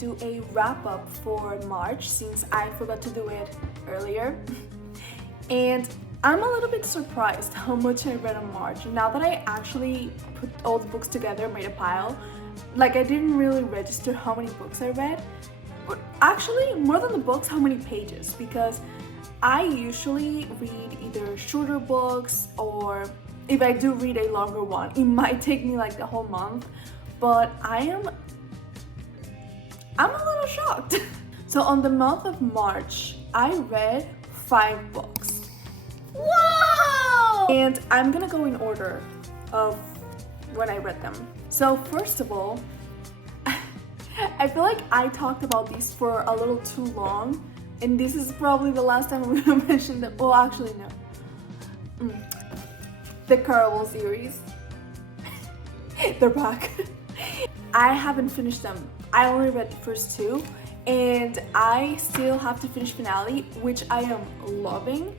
do a wrap-up for March since I forgot to do it earlier. And I'm a little bit surprised how much I read in March. Now that I actually put all the books together, made a pile, like I didn't really register how many books I read, but actually more than the books, how many pages, because I usually read either shorter books, or if I do read a longer one, it might take me like the whole month, but I'm a little shocked. So on the month of March, I read 5 books. Whoa! And I'm gonna go in order of when I read them. So first of all, I feel like I talked about these for a little too long, and this is probably the last time I'm gonna mention them. Well, actually, no. The Caraval series. They're back. I haven't finished them. I only read the first 2, and I still have to finish Finale, which I am loving.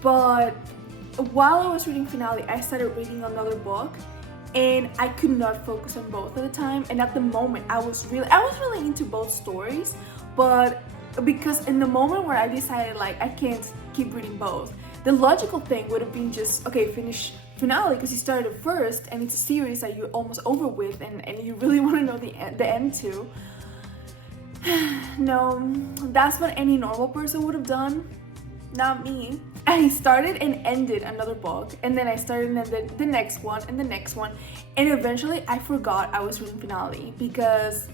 But while I was reading Finale, I started reading another book, and I could not focus on both at the time. And at the moment, I was really into both stories, but because in the moment where I decided like I can't keep reading both, the logical thing would have been just, okay, finish Finale because you started first and it's a series that you're almost over with, and you really want to know the end too. No, that's what any normal person would have done, not me. I started and ended another book, and then I started and ended the next one and the next one, and eventually I forgot I was reading Finale because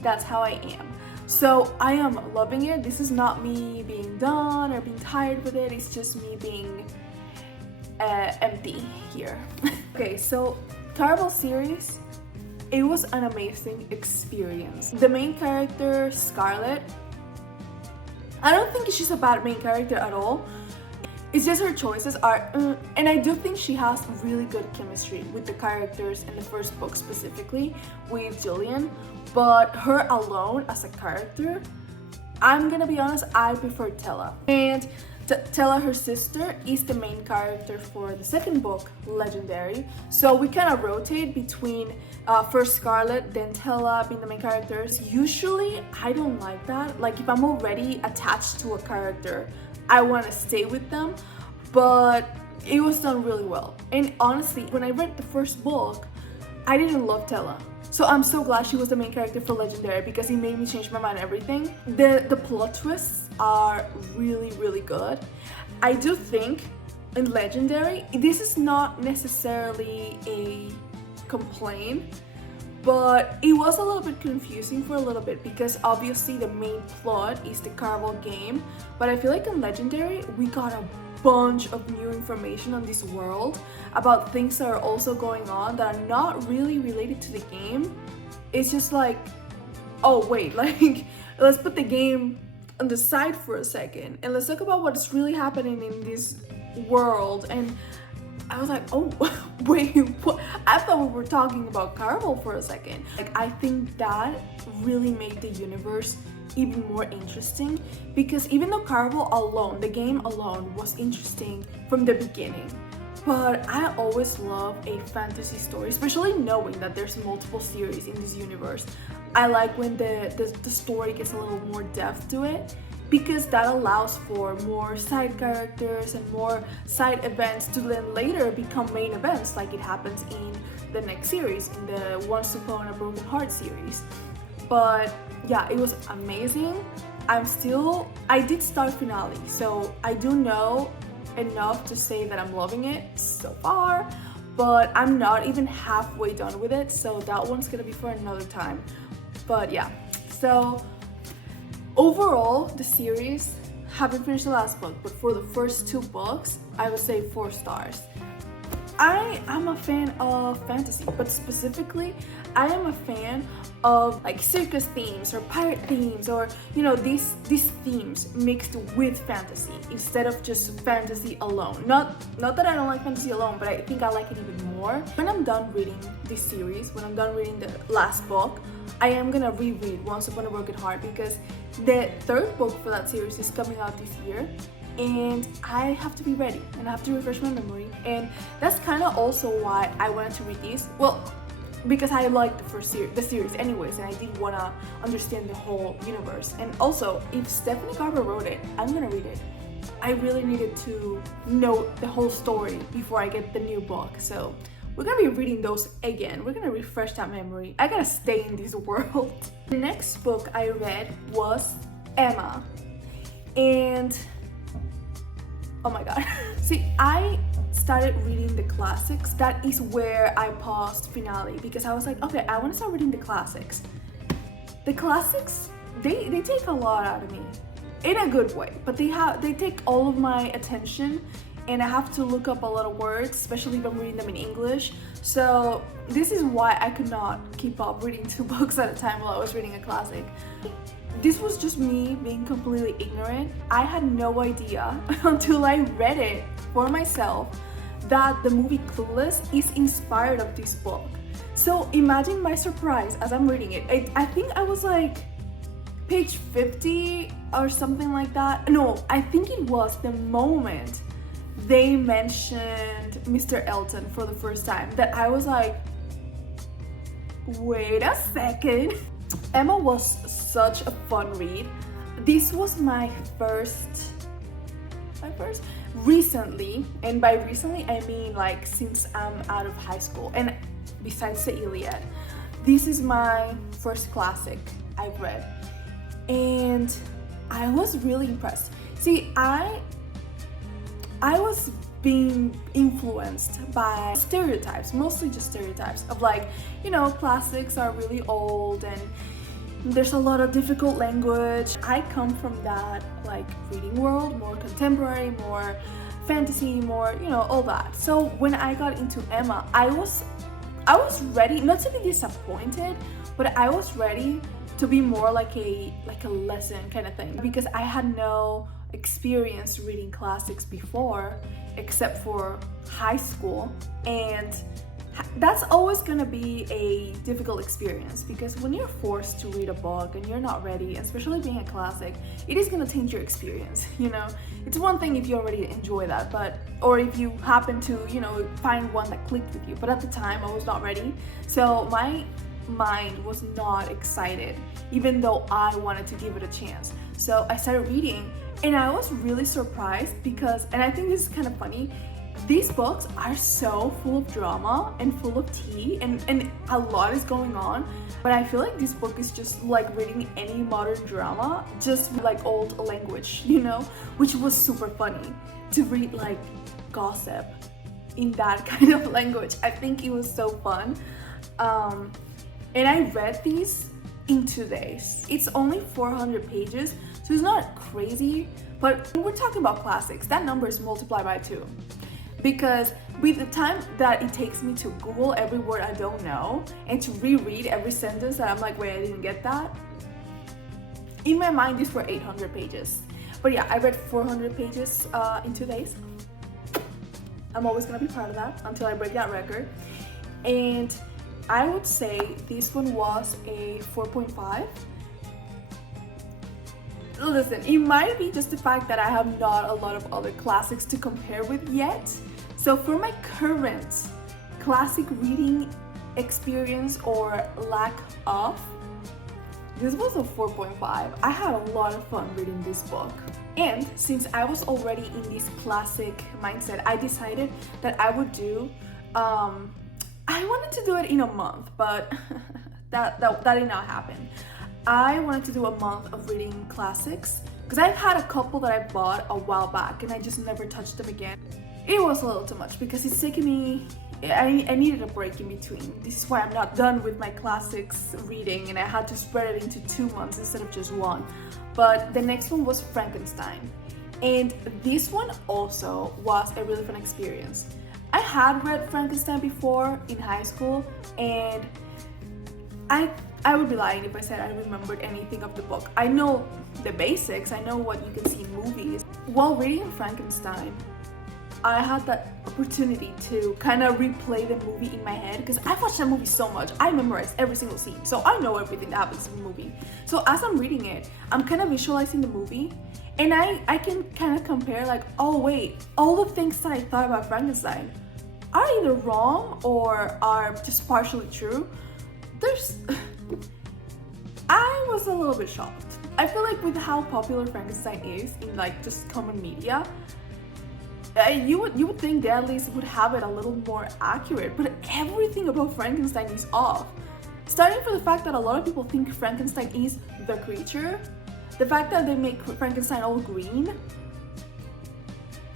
that's how I am. So I am loving it. This is not me being done or being tired with it, it's just me being empty here. Okay, so Caraval series, it was an amazing experience. The main character, Scarlett, I don't think she's a bad main character at all. It's just her choices are, and I do think she has really good chemistry with the characters in the first book, specifically with Jillian. But her alone as a character, I'm gonna be honest, I prefer Tella. And Tella, her sister, is the main character for the second book, Legendary. So we kind of rotate between first Scarlett, then Tella being the main characters. Usually, I don't like that. Like if I'm already attached to a character, I want to stay with them, but it was done really well. And honestly, when I read the first book, I didn't love Tella. So I'm so glad she was the main character for Legendary because it made me change my mind on everything. The plot twists are really, really good. I do think in Legendary, this is not necessarily a complaint, but it was a little bit confusing for a little bit because obviously the main plot is the Caraval game, but I feel like in Legendary we got a bunch of new information on this world about things that are also going on that are not really related to the game. It's just like, oh wait, like let's put the game on the side for a second and let's talk about what's really happening in this world. And I was like, oh, wait, what? I thought we were talking about Caraval for a second. Like, I think that really made the universe even more interesting because even though Caraval alone, the game alone, was interesting from the beginning, but I always love a fantasy story, especially knowing that there's multiple series in this universe. I like when the story gets a little more depth to it, because that allows for more side characters and more side events to then later become main events, like it happens in the next series, in the Once Upon a Broken Heart series. But yeah, it was amazing. I did start Finale, so I do know enough to say that I'm loving it so far, but I'm not even halfway done with it, so that one's gonna be for another time. But yeah, so overall, the series, haven't finished the last book, but for the first 2 books, I would say 4 stars. I am a fan of fantasy, but specifically, I am a fan of like circus themes or pirate themes, or you know, these themes mixed with fantasy instead of just fantasy alone. Not that I don't like fantasy alone, but I think I like it even more. When I'm done reading this series, when I'm done reading the last book, I am gonna reread Once Upon a Broken Heart because the 3rd book for that series is coming out this year, and I have to be ready and I have to refresh my memory. And that's kind of also why I wanted to read these. Well, because I liked the series anyways, and I did want to understand the whole universe. And also, if Stephanie Garber wrote it, I'm gonna read it. I really needed to know the whole story before I get the new book, so we're gonna be reading those again. We're gonna refresh that memory. I gotta stay in this world. The next book I read was Emma, and oh my god. See, I started reading the classics. That is where I paused finale, because I was like, okay, I want to start reading the classics. The classics, they take a lot out of me in a good way, but they take all of my attention, and I have to look up a lot of words, especially if I'm reading them in English. So this is why I could not keep up reading 2 books at a time while I was reading a classic. This was just me being completely ignorant. I had no idea until I read it for myself that the movie Clueless is inspired of this book. So imagine my surprise as I'm reading it. I think I was like page 50 or something like that. No, I think it was the moment they mentioned Mr. Elton for the first time that I was like, wait a second. Emma was such a fun read. This was my first recently, and by recently I mean like since I'm out of high school, and besides the Iliad, this is my first classic I've read, and I was really impressed. See, I was being influenced by stereotypes, mostly just stereotypes of like, you know, classics are really old and there's a lot of difficult language. I come from that like reading world, more contemporary, more fantasy, more, you know, all that. So when I got into Emma, I was ready not to be disappointed, but I was ready to be more like a lesson kind of thing, because I had no experience reading classics before except for high school, and that's always gonna be a difficult experience, because when you're forced to read a book and you're not ready, especially being a classic, it is gonna change your experience, you know. It's one thing if you already enjoy that, but or if you happen to, you know, find one that clicked with you, but at the time I was not ready, so my mind was not excited even though I wanted to give it a chance. So I started reading, and I was really surprised because, and I think this is kind of funny, these books are so full of drama and full of tea, and a lot is going on, but I feel like this book is just like reading any modern drama, just like old language, you know, which was super funny to read like gossip in that kind of language. I think it was so fun. And I read these in 2 days. It's only 400 pages, so it's not crazy, but when we're talking about classics, that number is multiplied by 2. Because with the time that it takes me to Google every word I don't know and to reread every sentence that I'm like, wait, I didn't get that, in my mind these were 800 pages. But yeah, I read 400 pages in 2 days. I'm always gonna be proud of that until I break that record. And I would say this one was a 4.5. Listen, it might be just the fact that I have not a lot of other classics to compare with yet. So for my current classic reading experience or lack of, this was a 4.5. I had a lot of fun reading this book. And since I was already in this classic mindset, I decided that I would do, I wanted to do it in a month, but that did not happen. I wanted to do a month of reading classics because I've had a couple that I bought a while back and I just never touched them again. It was a little too much because it's taken me, I needed a break in between. This is why I'm not done with my classics reading, and I had to spread it into 2 months instead of just 1. But the next one was Frankenstein, and this one also was a really fun experience. I had read Frankenstein before in high school, and I would be lying if I said I remembered anything of the book. I know the basics, I know what you can see in movies. While reading Frankenstein, I had that opportunity to kind of replay the movie in my head because I've watched that movie so much. I memorized every single scene, so I know everything that happens in the movie. So as I'm reading it, I'm kind of visualizing the movie, and I can kind of compare like, oh wait, all the things that I thought about Frankenstein, are either wrong or are just partially true. I was a little bit shocked. I feel like with how popular Frankenstein is in like just common media, you would think they at least would have it a little more accurate, but everything about Frankenstein is off. Starting from the fact that a lot of people think Frankenstein is the creature, the fact that they make Frankenstein all green,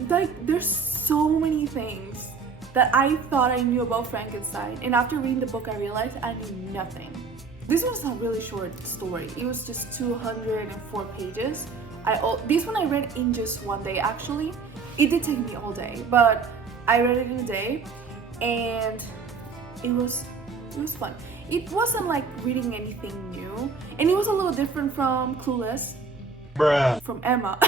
like there's so many things that I thought I knew about Frankenstein, and after reading the book I realized I knew nothing. This was a really short story. It was just 204 pages. This one I read in just one day actually. It did take me all day, but I read it in a day and it was fun. It wasn't like reading anything new, and it was a little different from Clueless, from Emma.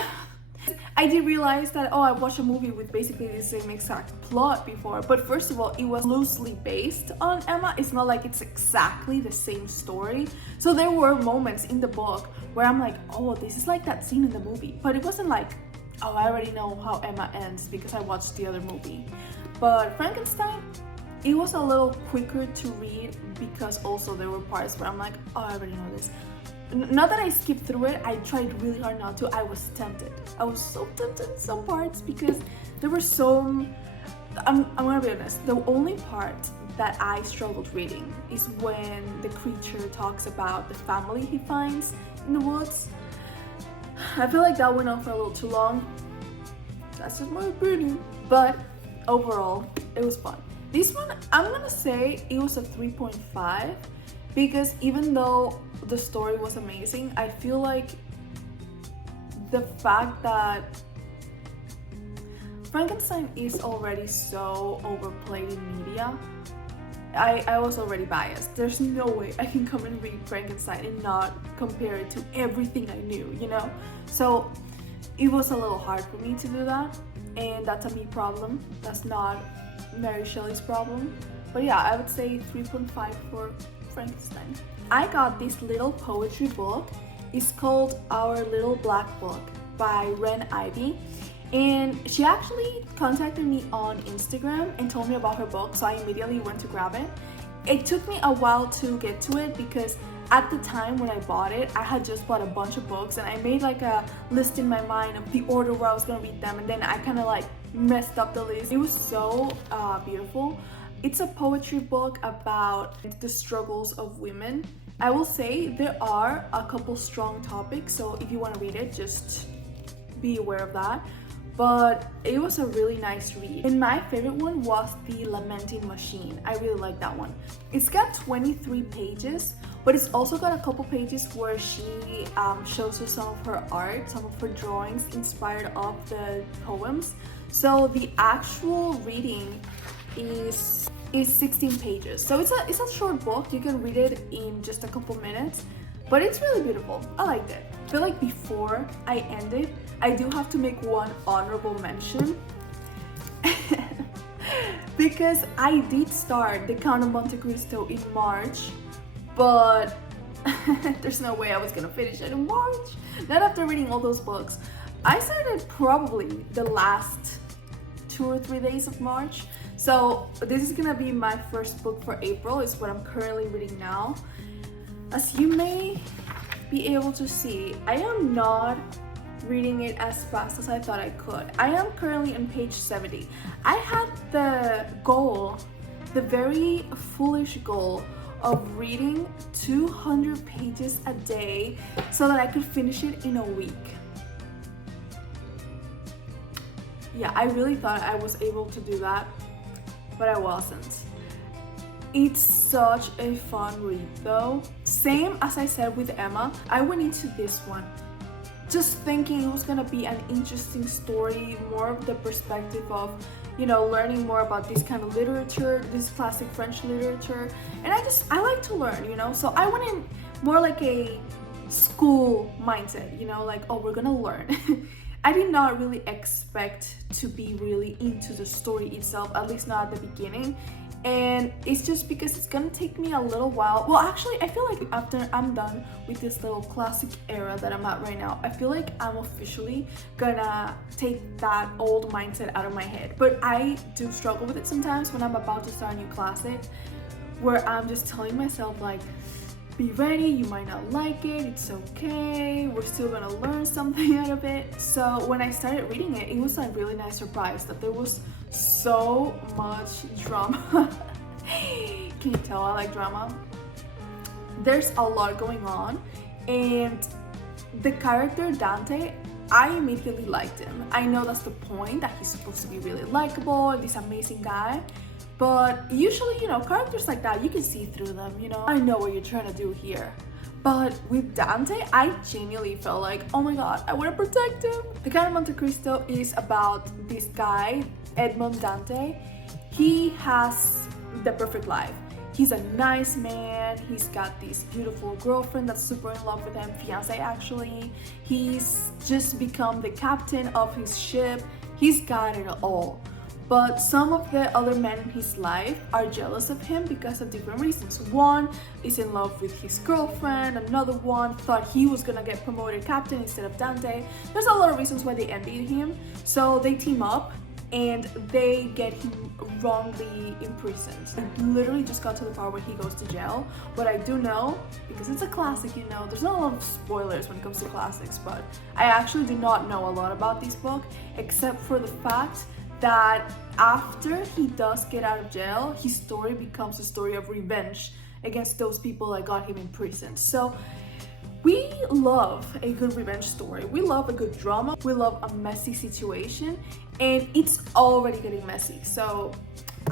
I did realize that, oh, I watched a movie with basically the same exact plot before, but first of all, it was loosely based on Emma. It's not like it's exactly the same story. So there were moments in the book where I'm like, oh, this is like that scene in the movie, but it wasn't like, oh, I already know how Emma ends because I watched the other movie. But Frankenstein, it was a little quicker to read because also there were parts where I'm like, oh, I already know this. Not that I skipped through it, I tried really hard not to. I was tempted. I was so tempted in some parts because there were some... I'm gonna be honest, the only part that I struggled reading is when the creature talks about the family he finds in the woods. I feel like that went on for a little too long. That's just my opinion. But overall, it was fun. This one, I'm gonna say it was a 3.5 because even though the story was amazing, I feel like the fact that Frankenstein is already so overplayed in media, I was already biased. There's no way I can come and read Frankenstein and not compare it to everything I knew, you know? So it was a little hard for me to do that, and that's a me problem. That's not Mary Shelley's problem. But yeah, I would say 3.5 for Frankenstein. I got this little poetry book. It's called Our Little Black Book by Ren Ivy. And she actually contacted me on Instagram and told me about her book, so I immediately went to grab it. It took me a while to get to it because at the time when I bought it, I had just bought a bunch of books and I made like a list in my mind of the order where I was gonna read them, and then I kind of like messed up the list. It was so beautiful. It's a poetry book about the struggles of women. I will say there are a couple strong topics, so if you want to read it, just be aware of that. But it was a really nice read. And my favorite one was The Lamenting Machine. I really like that one. It's got 23 pages, but it's also got a couple pages where she shows us some of her art, some of her drawings inspired of the poems. So the actual reading is 16 pages. So it's a short book. You can read it in just a couple minutes, but it's really beautiful. I liked it. I feel like before I end it, I do have to make one honorable mention because I did start The Count of Montecristo in March, but there's no way I was gonna finish it in March. Not after reading all those books. I started probably the last 2 or 3 days of March. So this is gonna be my first book for April. It's what I'm currently reading now. As you may be able to see, I am not reading it as fast as I thought I could. I am currently on page 70. I had the goal, the very foolish goal of reading 200 pages a day so that I could finish it in a week. Yeah, I really thought I was able to do that, but I wasn't. It's such a fun read though. Same as I said with Emma, I went into this one just thinking it was gonna be an interesting story, more of the perspective of, you know, learning more about this kind of literature, this classic French literature. And I like to learn, you know, so I went in more like a school mindset, you know, like, oh, we're gonna learn. I did not really expect to be really into the story itself, at least not at the beginning. and it's just because it's gonna take me a little while. Well, actually, I feel like after I'm done with this little classic era that I'm at right now, I feel like I'm officially gonna take that old mindset out of my head. But I do struggle with it sometimes when I'm about to start a new classic, where I'm just telling myself like, be ready, you might not like it, it's okay, we're still gonna learn something out of it. So when I started reading it, it was a really nice surprise that there was so much drama. Can you tell I like drama? There's a lot going on, and the character Dante, I immediately liked him. I know that's the point, that he's supposed to be really likable and this amazing guy. But usually, you know, characters like that, you can see through them, you know. I know what you're trying to do here. But with Dante, I genuinely felt like, oh my god, I want to protect him. The Count of Monte Cristo is about this guy, Edmond Dante. He has the perfect life. He's a nice man. He's got this beautiful girlfriend that's super in love with him, fiance actually. He's just become the captain of his ship. He's got it all. But some of the other men in his life are jealous of him because of different reasons. One is in love with his girlfriend, another one thought he was gonna get promoted captain instead of Dante. There's a lot of reasons why they envied him, so they team up and they get him wrongly imprisoned. I literally just got to the part where he goes to jail. But I do know, because it's a classic, you know, there's not a lot of spoilers when it comes to classics, but I actually do not know a lot about this book, except for the fact that after he does get out of jail, his story becomes a story of revenge against those people that got him imprisoned. So we love a good revenge story. We love a good drama. We love a messy situation, and it's already getting messy. So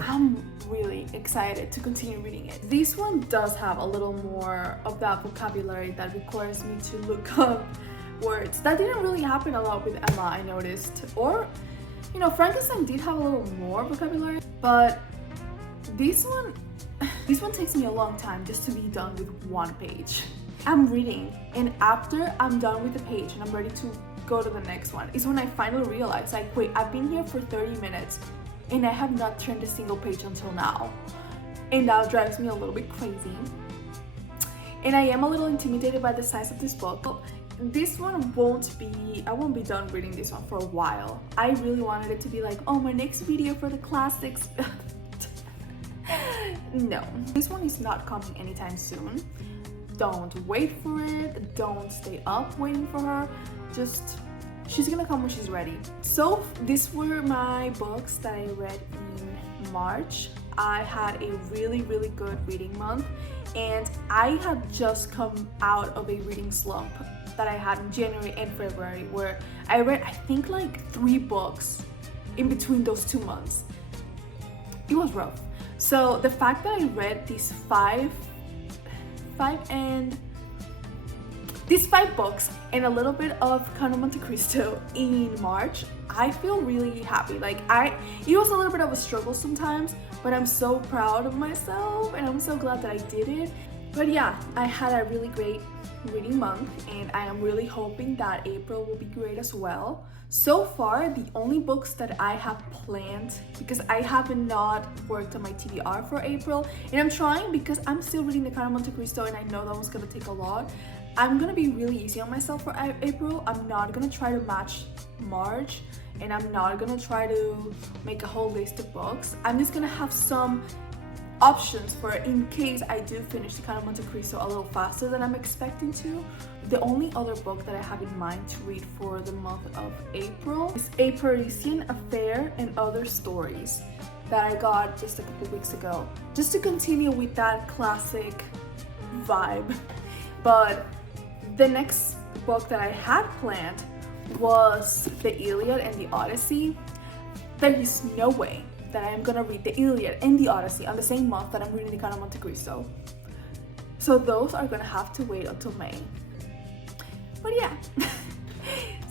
I'm really excited to continue reading it. This one does have a little more of that vocabulary that requires me to look up words. That didn't really happen a lot with Emma, I noticed. Or, you know, Frankenstein did have a little more vocabulary, but this one takes me a long time just to be done with one page. I'm reading, and after I'm done with the page and I'm ready to go to the next one is when I finally realize, like, wait, I've been here for 30 minutes and I have not turned a single page until now. And that drives me a little bit crazy. And I am a little intimidated by the size of this book. This one I won't be done reading this one for a while. I really wanted it to be like, oh, my next video for the classics. No, this one is not coming anytime soon. Don't wait for it. Don't stay up waiting for her. Just, she's gonna come when she's ready. So these were my books that I read in March. I had a really, really good reading month, and I had just come out of a reading slump that I had in January and February, where I read, I think, like 3 books in between those 2 months. It was rough. So the fact that I read these five books and a little bit of Count of Monte Cristo in March, I feel really happy. Like, it was a little bit of a struggle sometimes, but I'm so proud of myself and I'm so glad that I did it. But yeah, I had a really great reading month, and I am really hoping that April will be great as well. So far, the only books that I have planned, because I have not worked on my TBR for April, and I'm trying because I'm still reading the Count of Monte Cristo and I know that one's gonna take a lot. I'm gonna be really easy on myself for April. I'm not gonna try to match March, and I'm not gonna try to make a whole list of books. I'm just gonna have some options for in case I do finish the Count of Monte Cristo a little faster than I'm expecting to. The only other book that I have in mind to read for the month of April is A Parisian Affair and Other Stories that I got just a couple weeks ago, just to continue with that classic vibe. But the next book that I had planned was the Iliad and the Odyssey. There is no way that I am gonna read the Iliad and the Odyssey on the same month that I'm reading the Count of Monte Cristo. So those are gonna have to wait until May. But yeah,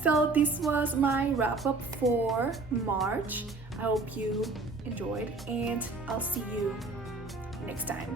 so this was my wrap up for March. I hope you enjoyed, and I'll see you next time.